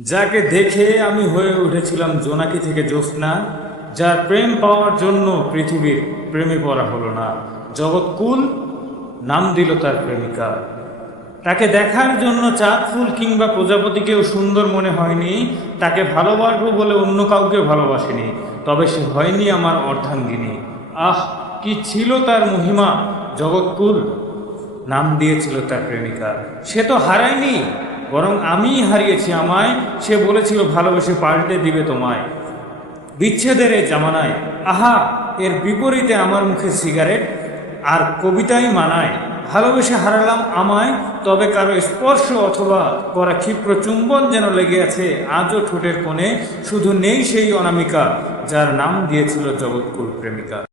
যাকে দেখে আমি হয়ে উঠেছিলাম জোনাকি থেকে জ্যোৎস্না, যার প্রেম পাওয়ার জন্য পৃথিবীর প্রেমে পড়া হলো না। জগৎকুল নাম দিল তার প্রেমিকা। তাকে দেখার জন্য চাঁদ ফুল কিংবা প্রজাপতিকেও সুন্দর মনে হয়নি, তাকে ভালোবাসবো বলে অন্য কাউকে ভালোবাসেনি, তবে সে হয়নি আমার অর্ধাঙ্গিনী। আহ, কি ছিল তার মহিমা? জগৎকুল নাম দিয়েছিল তার প্রেমিকা। সে তো হারায়নি। বরং আমিই হারিয়েছি আমায়, সে বলেছিল ভালোবেসে পাল্টে দিবে তোমায়। বিচ্ছেদের এ জামানায়, আহা, এর বিপরীতে আমার মুখে সিগারেট, আর কবিতাই মানায়, ভালোবেসে হারালাম আমায়, তবে কারও স্পর্শ অথবা করা ক্ষিপ্র চুম্বন যেন লেগে আছে, আজও ঠোঁটের কোণে, শুধু নেই সেই অনামিকা, যার নাম দিয়েছিল জগৎকুল প্রেমিকা।